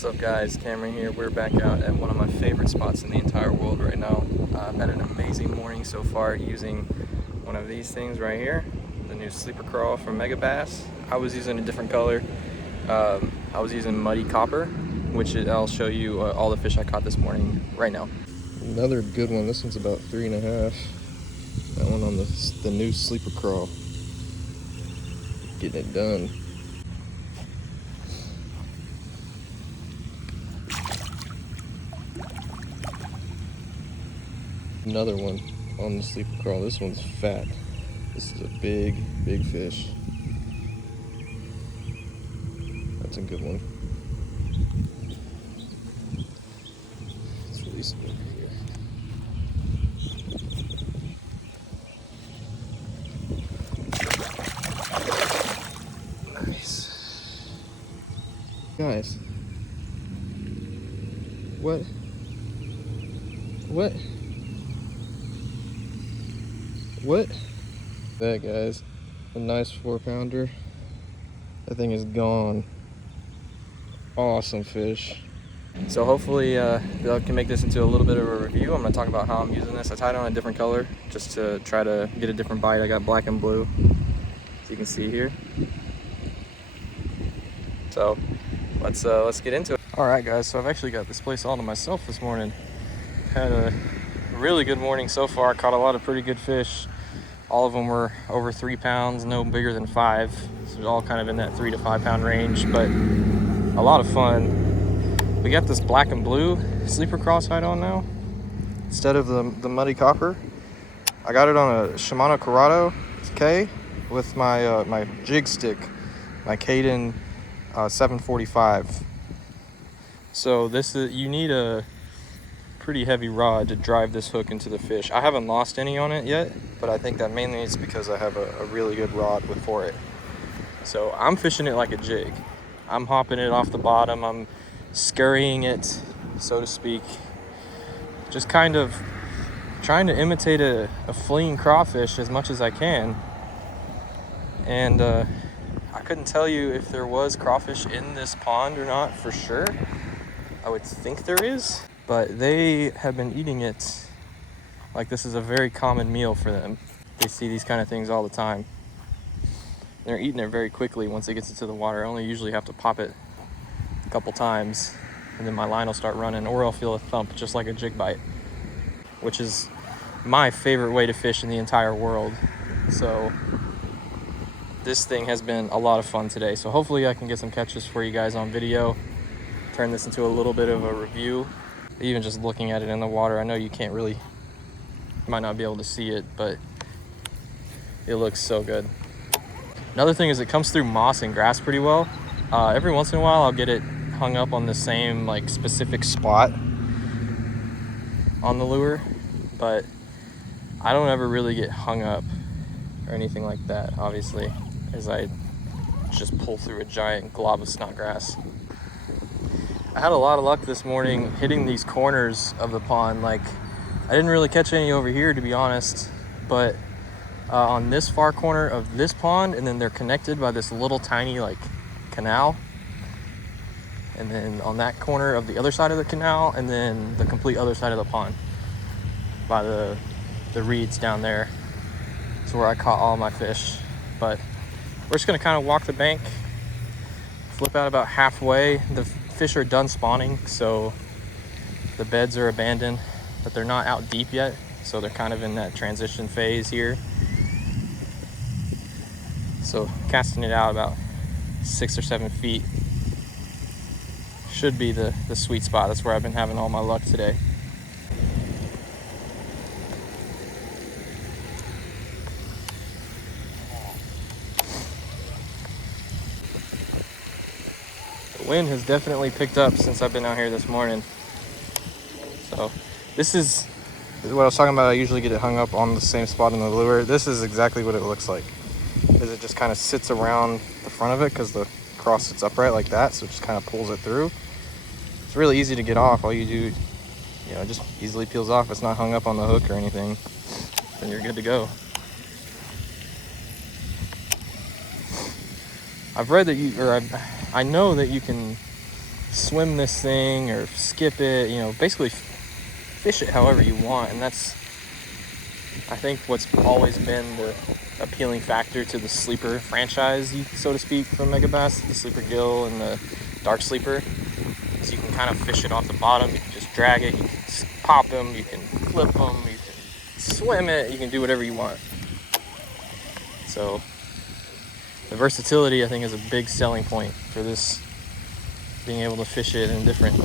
What's up guys, Cameron here. We're back out at one of my favorite spots in the entire world right now. I've had an amazing morning so far using one of these things right here, the new sleeper crawl from Megabass. I was using a different color. I was using muddy copper, which I'll show you all the fish I caught this morning right now. Another good one. This one's about 3.5. That one on the new sleeper crawl. Getting it done. Another one on the sleeper crawl. This one's fat. This is a big fish. That's a good one. Let's release it over here. Nice. Guys. What? That, guys, a nice 4-pounder. That thing is gone. Awesome fish. So hopefully I can make this into a little bit of a review. I'm going to talk about how I'm using this. I tied on a different color just to try to get a different bite. I got black and blue, as you can see here. So let's get into it. All right, guys. So I've actually got this place all to myself this morning. Had a really good morning so far. Caught a lot of pretty good fish. All of them were over 3 pounds, no bigger than 5. So it's all kind of in that 3 to 5 pound range, but a lot of fun. We got this black and blue sleeper crawl sight on now instead of the muddy copper. I got it on a Shimano Corrado K with my my jig stick, my Caden 745. So this is, you need a pretty heavy rod to drive this hook into the fish. I haven't lost any on it yet, but I think that mainly is because I have a really good rod for it. So I'm fishing it like a jig. I'm hopping it off the bottom. I'm scurrying it, so to speak. Just kind of trying to imitate a fleeing crawfish as much as I can. And I couldn't tell you if there was crawfish in this pond or not for sure. I would think there is, but they have been eating it like this is a very common meal for them. They see these kind of things all the time. They're eating it very quickly once it gets into the water. I only usually have to pop it a couple times, and then my line will start running, or I'll feel a thump just like a jig bite, which is my favorite way to fish in the entire world. So this thing has been a lot of fun today. So hopefully I can get some catches for you guys on video, turn this into a little bit of a review. Even just looking at it in the water, I know you can't really, you might not be able to see it, but it looks so good. Another thing is it comes through moss and grass pretty well. Every once in a while I'll get it hung up on the same like specific spot on the lure, but I don't ever really get hung up or anything like that, obviously, as I just pull through a giant glob of snodgrass. I had a lot of luck this morning hitting these corners of the pond. Like, I didn't really catch any over here, to be honest, but on this far corner of this pond, and then they're connected by this little tiny like canal, and then on that corner of the other side of the canal, and then the complete other side of the pond by the reeds down there is where I caught all my fish. But we're just gonna kind of walk the bank, flip out about halfway. The fish are done spawning, so the beds are abandoned, but they're not out deep yet, so they're kind of in that transition phase here. So casting it out about 6 or 7 feet should be the sweet spot. That's where I've been having all my luck today. The wind has definitely picked up since I've been out here this morning. So this is what I was talking about. I usually get it hung up on the same spot in the lure. This is exactly what it looks like. Is it just kind of sits around the front of it because the cross sits upright like that, so it just kind of pulls it through. It's really easy to get off. All you do, it just easily peels off. It's not hung up on the hook or anything, then you're good to go. I've read that I know that you can swim this thing or skip it, you know, basically fish it however you want. And that's, I think, what's always been the appealing factor to the sleeper franchise, so to speak, from Megabass, the sleeper gill and the dark sleeper, is you can kind of fish it off the bottom. You can just drag it, you can pop them, you can flip them, you can swim it, you can do whatever you want. So the versatility, I think, is a big selling point for this, being able to fish it in different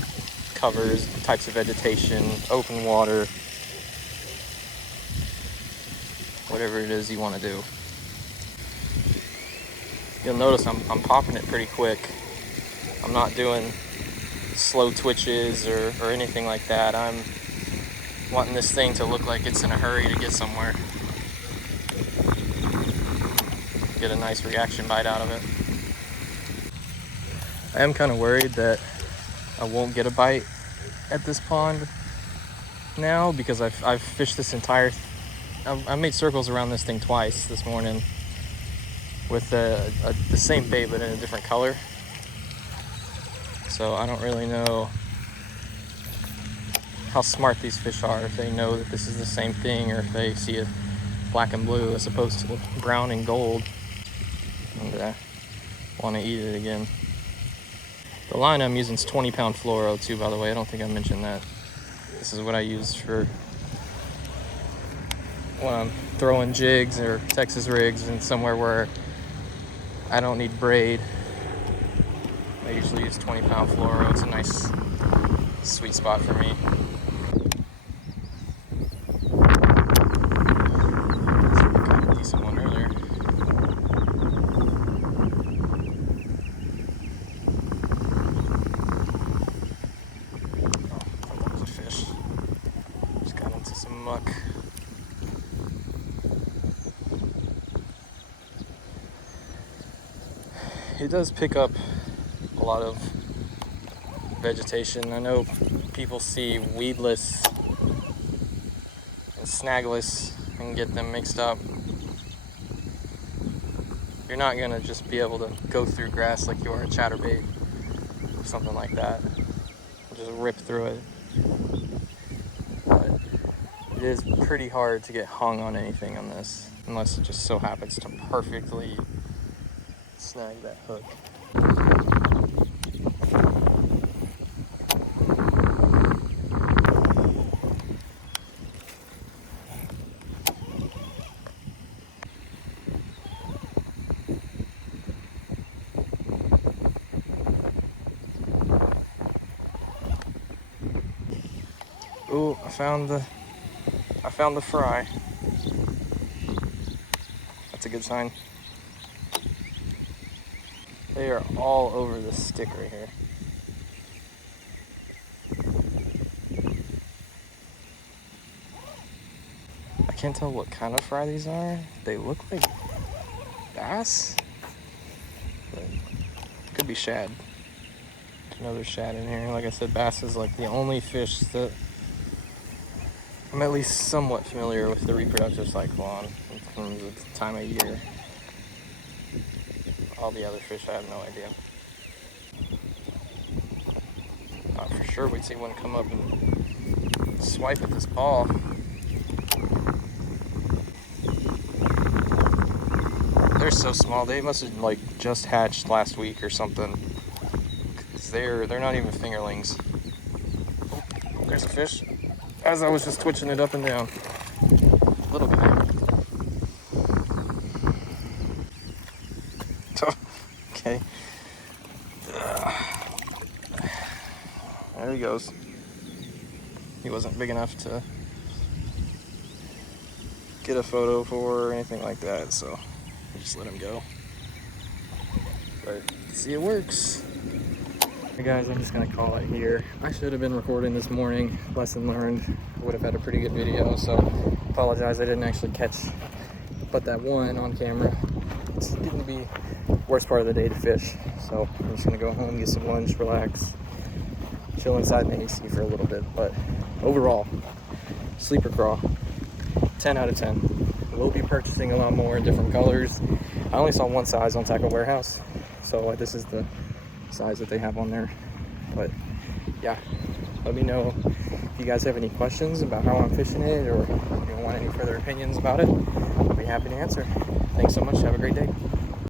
covers, types of vegetation, open water, whatever it is you want to do. You'll notice I'm popping it pretty quick. I'm not doing slow twitches or anything like that. I'm wanting this thing to look like it's in a hurry to get somewhere. Get a nice reaction bite out of it. I am kind of worried that I won't get a bite at this pond now, because I've fished this entire I made circles around this thing twice this morning with the same bait but in a different color. So I don't really know how smart these fish are, if they know that this is the same thing, or if they see it black and blue as opposed to brown and gold and want to eat it again. The line I'm using is 20-pound fluoro too, by the way. I don't think I mentioned that. This is what I use for when I'm throwing jigs or Texas rigs in somewhere where I don't need braid. I usually use 20-pound fluoro. It's a nice sweet spot for me. Got a decent one earlier. Oh, I thought that was a fish. Just got into some muck. It does pick up a lot of vegetation. I know people see weedless and snagless and get them mixed up. You're not gonna just be able to go through grass like you are a chatterbait or something like that. Just rip through it. But it is pretty hard to get hung on anything on this, unless it just so happens to perfectly snag that hook. Ooh, I found the fry. That's a good sign. They are all over the stick right here. I can't tell what kind of fry these are. They look like bass, but could be shad. There's another shad in here. Like I said, bass is like the only fish that I'm at least somewhat familiar with the reproductive cycle on in terms of the time of year. All the other fish, I have no idea. Thought for sure we'd see one come up and swipe at this ball. They're so small. They must have like just hatched last week or something. 'Cause they're not even fingerlings. Oh, there's a fish. As I was just twitching it up and down. Little guy. Okay. There he goes. He wasn't big enough to get a photo for or anything like that, so I just let him go. But see, it works. Hey guys, I'm just gonna call it here. I should have been recording this morning. Lesson learned. Would have had a pretty good video, so apologize I didn't actually catch but that one on camera. It's getting to be worst part of the day to fish, so I'm just gonna go home, get some lunch, relax, chill inside in the AC for a little bit. But overall, sleeper craw, 10 out of 10. We'll be purchasing a lot more in different colors. I only saw one size on Tackle Warehouse, so this is the size that they have on there. But yeah, let me know if you guys have any questions about how I'm fishing it, or want any further opinions about it. I'll be happy to answer. Thanks so much. Have a great day.